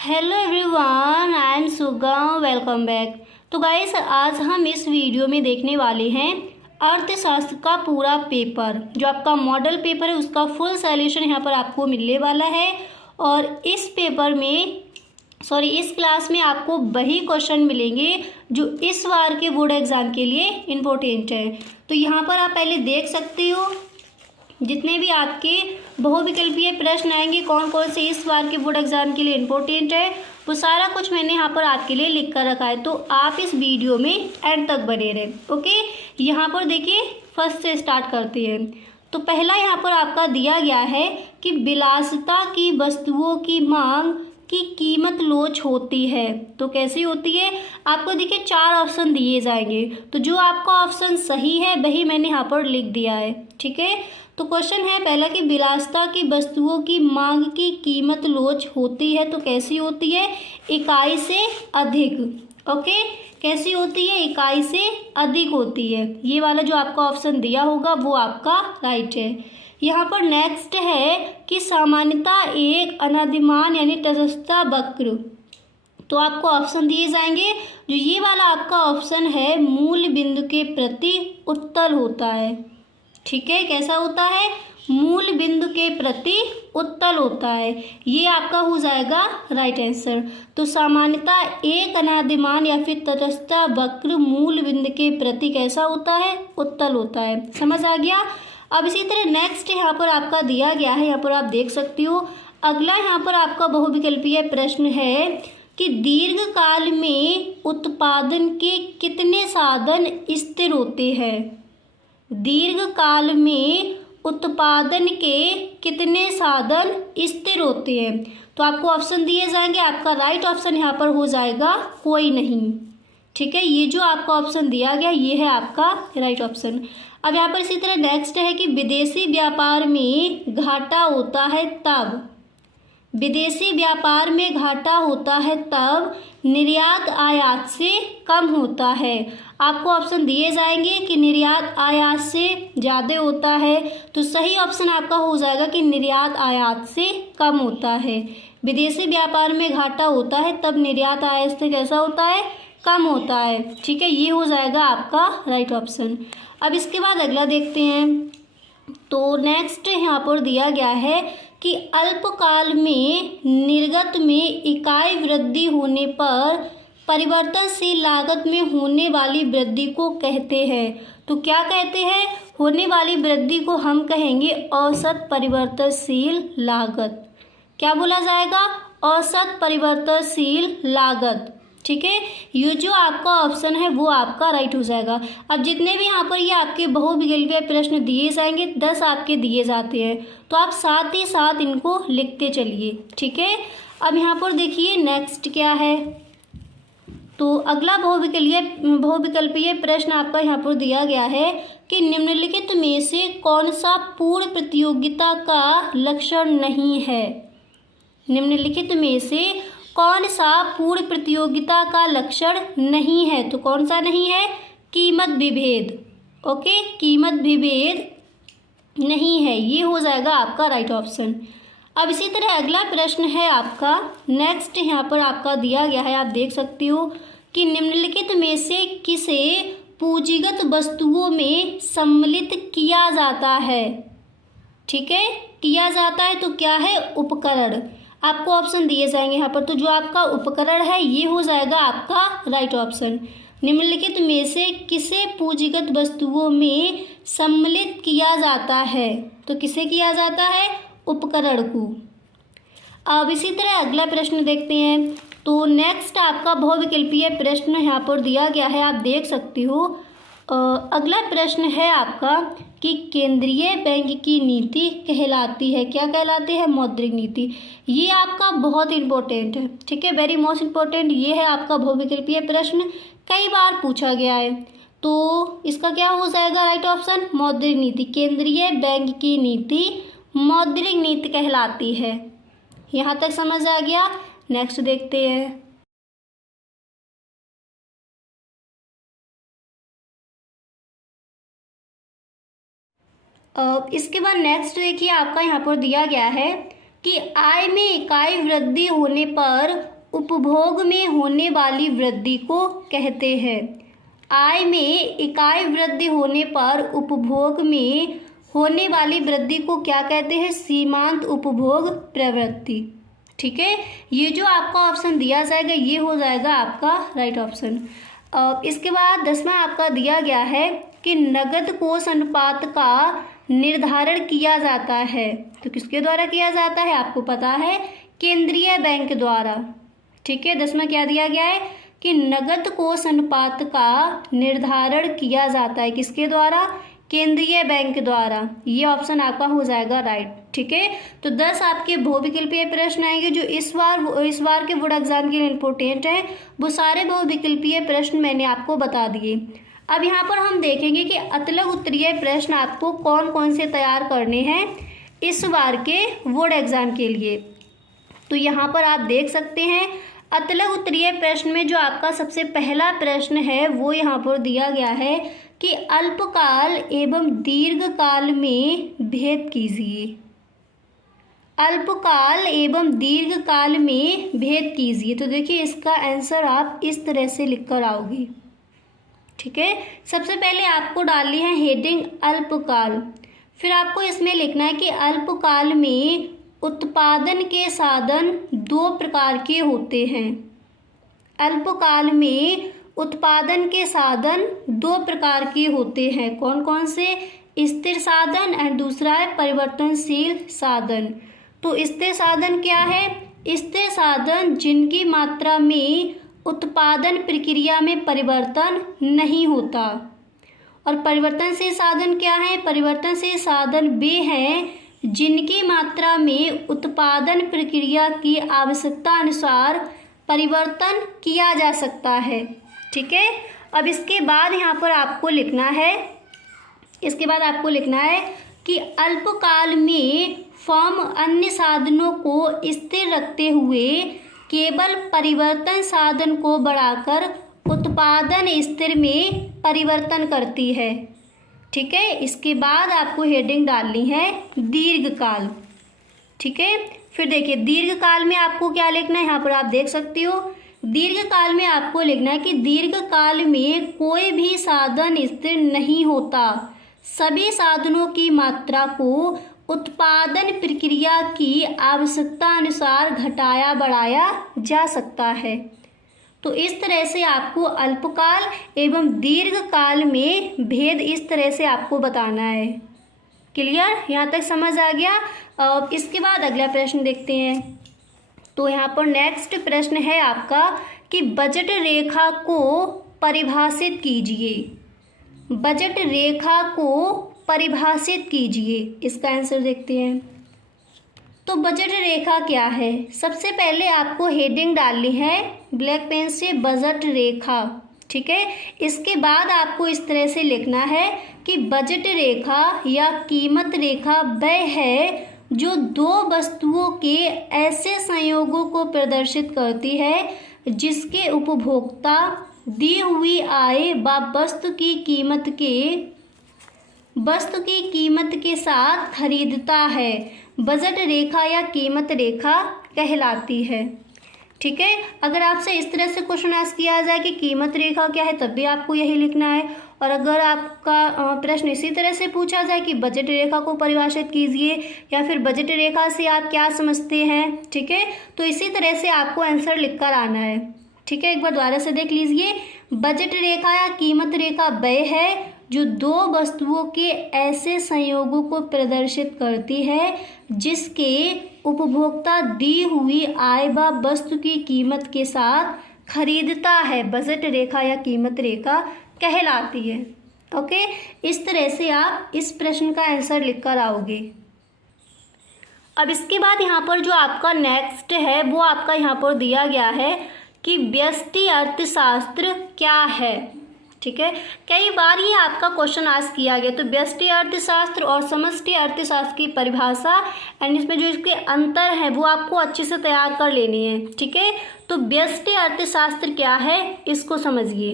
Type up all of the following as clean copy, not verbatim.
Hello everyone, I am सुगम। Welcome back. तो guys, आज हम इस वीडियो में देखने वाले हैं अर्थशास्त्र का पूरा पेपर। जो आपका मॉडल पेपर है उसका फुल सॉल्यूशन यहाँ पर आपको मिलने वाला है। और इस पेपर में इस क्लास में आपको वही क्वेश्चन मिलेंगे जो इस बार के बोर्ड एग्जाम के लिए इम्पोर्टेंट है। तो यहाँ पर आप पहले देख सकते हो जितने भी आपके बहुविकल्पीय प्रश्न आएंगे, कौन कौन से इस बार के बोर्ड एग्जाम के लिए इम्पोर्टेंट है, वो सारा कुछ मैंने यहाँ पर आपके लिए लिख कर रखा है। तो आप इस वीडियो में एंड तक बने रहें। ओके, यहाँ पर देखिए, फर्स्ट से स्टार्ट करते हैं। तो पहला यहाँ पर आपका दिया गया है कि विलासिता की वस्तुओं की मांग की कीमत लोच होती है। तो कैसी होती है? आपको देखिए 4 ऑप्शन दिए जाएंगे, तो जो आपका ऑप्शन सही है वही मैंने यहाँ पर लिख दिया है। ठीक है, तो क्वेश्चन है पहला कि विलासिता की वस्तुओं की मांग की कीमत लोच होती है। तो कैसी होती है? इकाई से अधिक। ओके, कैसी होती है? इकाई से अधिक होती है। ये वाला जो आपका ऑप्शन दिया होगा वो आपका राइट है। यहाँ पर नेक्स्ट है कि सामान्यता एक अनादिमान यानी तटस्थता वक्र। तो आपको ऑप्शन दिए जाएंगे। जो ये वाला आपका ऑप्शन है मूल बिंदु के प्रति उत्तल होता है। ठीक है, कैसा होता है? मूल बिंदु के प्रति उत्तल होता है। ये आपका हो जाएगा राइट आंसर। तो सामान्यता एक अनादिमान या फिर तटस्थता वक्र मूल बिंदु के प्रति कैसा होता है? उत्तल होता है। समझ आ गया? अब इसी तरह नेक्स्ट यहाँ पर आपका दिया गया है, यहाँ पर आप देख सकते हो। अगला यहाँ पर आपका बहुविकल्पीय प्रश्न है कि दीर्घ काल में उत्पादन के कितने साधन स्थिर होते हैं? दीर्घ काल में उत्पादन के कितने साधन स्थिर होते हैं? तो आपको ऑप्शन दिए जाएंगे। आपका राइट ऑप्शन यहाँ पर हो जाएगा कोई नहीं। ठीक है, ये जो आपका ऑप्शन दिया गया ये है आपका राइट ऑप्शन। अब यहाँ पर इसी तरह नेक्स्ट है कि विदेशी व्यापार में घाटा होता है तब। विदेशी व्यापार में घाटा होता है तब निर्यात आयात से कम होता है। आपको ऑप्शन दिए जाएंगे कि निर्यात आयात से ज़्यादा होता है। तो सही ऑप्शन आपका हो जाएगा कि निर्यात आयात से कम होता है। विदेशी व्यापार में घाटा होता है तब निर्यात आयात से कैसा होता है? कम होता है। ठीक है, ये हो जाएगा आपका राइट ऑप्शन। अब इसके बाद अगला देखते हैं। तो नेक्स्ट यहाँ पर दिया गया है कि अल्पकाल में निर्गत में इकाई वृद्धि होने पर परिवर्तनशील लागत में होने वाली वृद्धि को कहते हैं। तो क्या कहते हैं? होने वाली वृद्धि को हम कहेंगे औसत परिवर्तनशील लागत। क्या बोला जाएगा? औसत परिवर्तनशील लागत। ठीक है, ये जो आपका ऑप्शन है वो आपका राइट हो जाएगा। अब जितने भी यहाँ पर ये आपके बहुविकल्पीय प्रश्न दिए जाएंगे 10 आपके दिए जाते हैं, तो आप साथ ही साथ इनको लिखते चलिए। ठीक है, अब यहाँ पर देखिए नेक्स्ट क्या है। तो अगला बहुविकल्पीय प्रश्न आपका यहाँ पर दिया गया है कि निम्नलिखित में से कौन सा पूर्ण प्रतियोगिता का लक्षण नहीं है? निम्नलिखित में से कौन सा पूर्ण प्रतियोगिता का लक्षण नहीं है? तो कौन सा नहीं है? कीमत विभेद। ओके, कीमत विभेद नहीं है। ये हो जाएगा आपका राइट ऑप्शन। अब इसी तरह अगला प्रश्न है आपका नेक्स्ट यहाँ पर आपका दिया गया है, आप देख सकते हो कि निम्नलिखित में से किसे पूंजीगत वस्तुओं में सम्मिलित किया जाता है? ठीक है, किया जाता है तो क्या है? उपकरण। आपको ऑप्शन दिए जाएंगे यहाँ पर। तो जो आपका उपकरण है ये हो जाएगा आपका राइट ऑप्शन। निम्नलिखित में से किसे पूंजीगत वस्तुओं में सम्मिलित किया जाता है? तो किसे किया जाता है? उपकरण को। अब इसी तरह अगला प्रश्न देखते हैं। तो नेक्स्ट आपका बहुविकल्पीय प्रश्न यहाँ पर दिया गया है, आप देख सकते हो। अगला प्रश्न है आपका कि केंद्रीय बैंक की नीति कहलाती है, क्या कहलाती है? मौद्रिक नीति। ये आपका बहुत इंपॉर्टेंट है। ठीक है, वेरी मोस्ट इंपॉर्टेंट ये है आपका बहुविकल्पीय प्रश्न, कई बार पूछा गया है। तो इसका क्या हो जाएगा राइट ऑप्शन? मौद्रिक नीति। केंद्रीय बैंक की नीति मौद्रिक नीति कहलाती है। यहाँ तक समझ आ गया? नेक्स्ट देखते हैं। इसके बाद नेक्स्ट देखिए आपका यहाँ पर दिया गया है कि आय में इकाई वृद्धि होने पर उपभोग में होने वाली वृद्धि को कहते हैं। आय में इकाई वृद्धि होने पर उपभोग में होने वाली वृद्धि को क्या कहते हैं? सीमांत उपभोग प्रवृत्ति। ठीक है, ये जो आपका ऑप्शन दिया जाएगा ये हो जाएगा आपका राइट ऑप्शन। इसके बाद 10वां आपका दिया गया है कि नगद कोष अनुपात का निर्धारण किया जाता है। तो किसके द्वारा किया जाता है? आपको पता है, केंद्रीय बैंक द्वारा। ठीक है, 10वां क्या दिया गया है कि नगद कोष अनुपात का निर्धारण किया जाता है। किसके द्वारा? केंद्रीय बैंक द्वारा। ये ऑप्शन आपका हो जाएगा राइट। ठीक है, तो 10 आपके बहुविकल्पीय प्रश्न आएंगे जो इस बार के बोर्ड एग्जाम के लिए इम्पोर्टेंट है। वो सारे बहुविकल्पीय प्रश्न मैंने आपको बता दिए। अब यहाँ पर हम देखेंगे कि अतलग उत्तरीय प्रश्न आपको कौन कौन से तैयार करने हैं इस बार के बोर्ड एग्जाम के लिए। तो यहाँ पर आप देख सकते हैं अतलग उत्तरीय प्रश्न में जो आपका सबसे पहला प्रश्न है वो यहाँ पर दिया गया है कि अल्पकाल एवं दीर्घकाल में भेद कीजिए। अल्पकाल एवं दीर्घकाल में भेद कीजिए। तो देखिए इसका आंसर आप इस तरह से लिख कर आओगे। ठीक है, सबसे पहले आपको डालनी है हेडिंग अल्पकाल। फिर आपको इसमें लिखना है कि अल्पकाल में उत्पादन के साधन 2 प्रकार के होते हैं। अल्पकाल में उत्पादन के साधन 2 प्रकार के होते हैं। कौन कौन से? स्थिर साधन और दूसरा है परिवर्तनशील साधन। तो स्थिर साधन क्या है? स्थिर साधन जिनकी मात्रा में उत्पादन प्रक्रिया में परिवर्तन नहीं होता। और परिवर्तनशील साधन क्या है? परिवर्तनशील साधन वे हैं जिनकी मात्रा में उत्पादन प्रक्रिया की आवश्यकता अनुसार परिवर्तन किया जा सकता है। ठीक है, अब इसके बाद यहाँ पर आपको लिखना है, कि अल्पकाल में फर्म अन्य साधनों को स्थिर रखते हुए केवल परिवर्तन साधन को बढ़ाकर उत्पादन स्थिर में परिवर्तन करती है। ठीक है, इसके बाद आपको हेडिंग डालनी है दीर्घकाल। ठीक है, फिर देखिए दीर्घकाल में आपको क्या लिखना है, यहाँ पर आप देख सकते हो। दीर्घकाल में आपको लिखना है कि दीर्घकाल में कोई भी साधन स्थिर नहीं होता। सभी साधनों की मात्रा को उत्पादन प्रक्रिया की आवश्यकता अनुसार घटाया बढ़ाया जा सकता है। तो इस तरह से आपको अल्पकाल एवं दीर्घकाल में भेद इस तरह से आपको बताना है। क्लियर? यहाँ तक समझ आ गया। इसके बाद अगला प्रश्न देखते हैं। तो यहाँ पर नेक्स्ट प्रश्न है आपका कि बजट रेखा को परिभाषित कीजिए। बजट रेखा को परिभाषित कीजिए। इसका आंसर देखते हैं। तो बजट रेखा क्या है? सबसे पहले आपको हेडिंग डालनी है ब्लैक पेन से बजट रेखा। ठीक है, इसके बाद आपको इस तरह से लिखना है कि बजट रेखा या कीमत रेखा वह है जो 2 वस्तुओं के ऐसे संयोगों को प्रदर्शित करती है जिसके उपभोक्ता दी हुई आय व वस्तु की कीमत के साथ खरीदता है। बजट रेखा या कीमत रेखा कहलाती है। ठीक है, अगर आपसे इस तरह से क्वेश्चन आस्क किया जाए कि कीमत रेखा क्या है तब भी आपको यही लिखना है। और अगर आपका प्रश्न इसी तरह से पूछा जाए कि बजट रेखा को परिभाषित कीजिए या फिर बजट रेखा से आप क्या समझते हैं, ठीक है, तो इसी तरह से आपको आंसर लिखकर आना है। ठीक है, एक बार दोबारा से देख लीजिए। बजट रेखा या कीमत रेखा वह है जो 2 वस्तुओं के ऐसे संयोगों को प्रदर्शित करती है जिसके उपभोक्ता दी हुई आय व वस्तु की कीमत के साथ खरीदता है। बजट रेखा या कीमत रेखा कहलाती है। ओके, इस तरह से आप इस प्रश्न का आंसर लिखकर आओगे। अब इसके बाद यहाँ पर जो आपका नेक्स्ट है वो आपका यहाँ पर दिया गया है कि व्यष्टि अर्थशास्त्र क्या है। ठीक है, कई बार ये आपका क्वेश्चन आस्क किया गया। तो व्यष्टि अर्थशास्त्र और समष्टि अर्थशास्त्र की परिभाषा एंड इसमें जो इसके अंतर है वो आपको अच्छे से तैयार कर लेनी है। ठीक है, तो व्यष्टि अर्थशास्त्र क्या है इसको समझिए।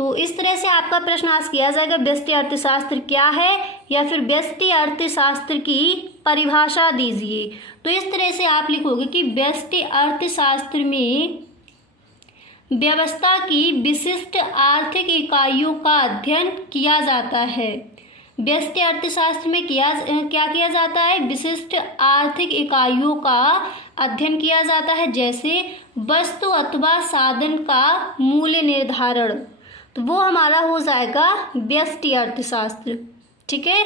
तो इस तरह से आपका प्रश्न आज किया जाएगा, व्यष्टि अर्थशास्त्र क्या है, या फिर व्यष्टि अर्थशास्त्र की परिभाषा दीजिए। तो इस तरह से आप लिखोगे कि व्यष्टि अर्थशास्त्र में व्यवस्था की विशिष्ट आर्थिक इकाइयों का अध्ययन किया जाता है। व्यष्टि अर्थशास्त्र में क्या किया जाता है, विशिष्ट आर्थिक इकाइयों का अध्ययन किया जाता है, जैसे वस्तु अथवा साधन का मूल्य निर्धारण। तो वो हमारा हो जाएगा व्यष्टि अर्थशास्त्र। ठीक है,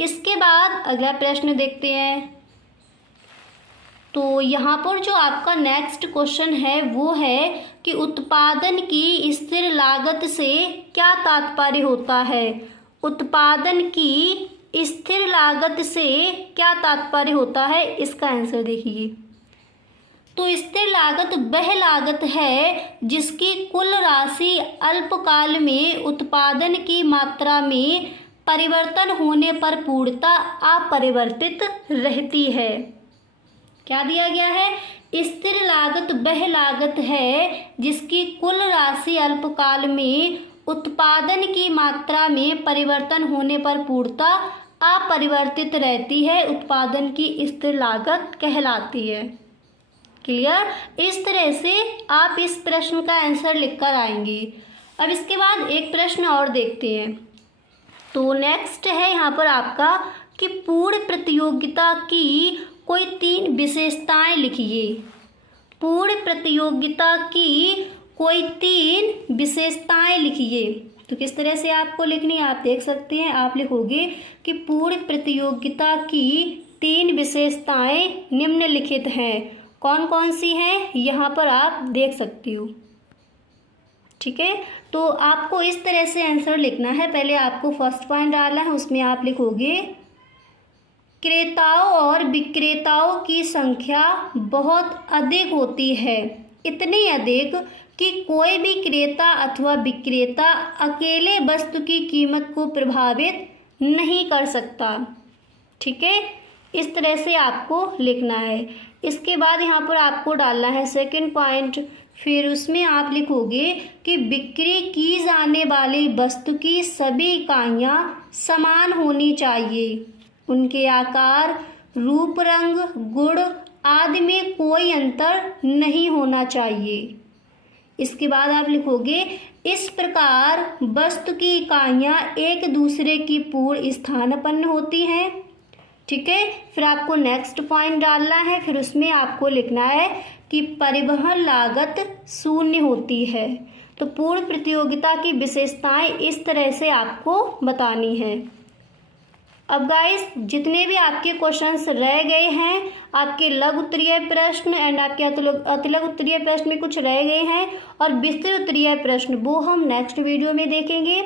इसके बाद अगला प्रश्न देखते हैं। तो यहाँ पर जो आपका नेक्स्ट क्वेश्चन है वो है कि उत्पादन की स्थिर लागत से क्या तात्पर्य होता है। उत्पादन की स्थिर लागत से क्या तात्पर्य होता है, इसका आंसर देखिए। तो स्थिर लागत वह लागत है जिसकी कुल राशि अल्पकाल में उत्पादन की मात्रा में परिवर्तन होने पर पूर्णतः अपरिवर्तित रहती है। क्या दिया गया है, स्थिर लागत वह लागत है जिसकी कुल राशि अल्पकाल में उत्पादन की मात्रा में परिवर्तन होने पर पूर्णतः अपरिवर्तित रहती है, उत्पादन की स्थिर लागत कहलाती है। क्लियर। इस तरह से आप इस प्रश्न का आंसर लिखकर आएंगे। अब इसके बाद एक प्रश्न और देखते हैं। तो नेक्स्ट है यहाँ पर आपका कि पूर्ण प्रतियोगिता की कोई 3 विशेषताएं लिखिए। पूर्ण प्रतियोगिता की कोई 3 विशेषताएं लिखिए। तो किस तरह से आपको लिखनी है आप देख सकते हैं। आप लिखोगे कि पूर्ण प्रतियोगिता की 3 विशेषताएं निम्नलिखित हैं। कौन कौन सी हैं यहाँ पर आप देख सकती हो। ठीक है, तो आपको इस तरह से आंसर लिखना है। पहले आपको फर्स्ट पॉइंट डालना है, उसमें आप लिखोगे क्रेताओं और विक्रेताओं की संख्या बहुत अधिक होती है, इतनी अधिक कि कोई भी क्रेता अथवा विक्रेता अकेले वस्तु की कीमत को प्रभावित नहीं कर सकता। ठीक है, इस तरह से आपको लिखना है। इसके बाद यहाँ पर आपको डालना है सेकंड पॉइंट। फिर उसमें आप लिखोगे कि बिक्री की जाने वाली वस्तु की सभी इकाइयाँ समान होनी चाहिए, उनके आकार, रूप, रंग, गुण आदि में कोई अंतर नहीं होना चाहिए। इसके बाद आप लिखोगे इस प्रकार वस्तु की इकाइयाँ एक दूसरे की पूर्ण स्थानापन्न होती हैं। ठीक है, फिर आपको नेक्स्ट पॉइंट डालना है। फिर उसमें आपको लिखना है कि परिवहन लागत शून्य होती है। तो पूर्ण प्रतियोगिता की विशेषताएं इस तरह से आपको बतानी है। अब गाइस जितने भी आपके क्वेश्चंस रह गए हैं, आपके लघु उत्तरीय प्रश्न एंड आपके अतिलघु उत्तरीय प्रश्न में कुछ रह गए हैं और विस्तृत उत्तरीय प्रश्न, वो हम नेक्स्ट वीडियो में देखेंगे।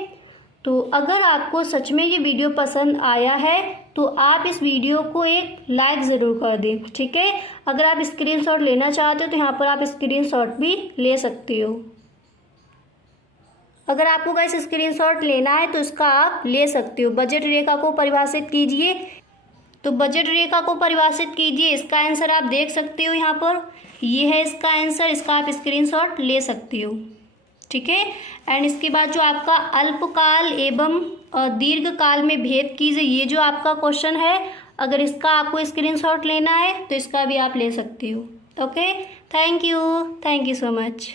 तो अगर आपको सच में ये वीडियो पसंद आया है तो आप इस वीडियो को एक लाइक ज़रूर कर दें। ठीक है, अगर आप स्क्रीनशॉट लेना चाहते हो तो यहाँ पर आप स्क्रीनशॉट भी ले सकते हो। अगर आपको गाइस स्क्रीनशॉट लेना है तो इसका आप ले सकते हो। बजट रेखा को परिभाषित कीजिए। तो बजट रेखा को परिभाषित कीजिए, इसका आंसर आप देख सकते हो। यहाँ पर ये है इसका आंसर, इसका आप स्क्रीनशॉट ले सकते हो। ठीक है, एंड इसके बाद जो आपका अल्पकाल एवं दीर्घकाल में भेद कीजिए, ये जो आपका क्वेश्चन है, अगर इसका आपको स्क्रीनशॉट लेना है तो इसका भी आप ले सकते हो। Okay, thank you so much.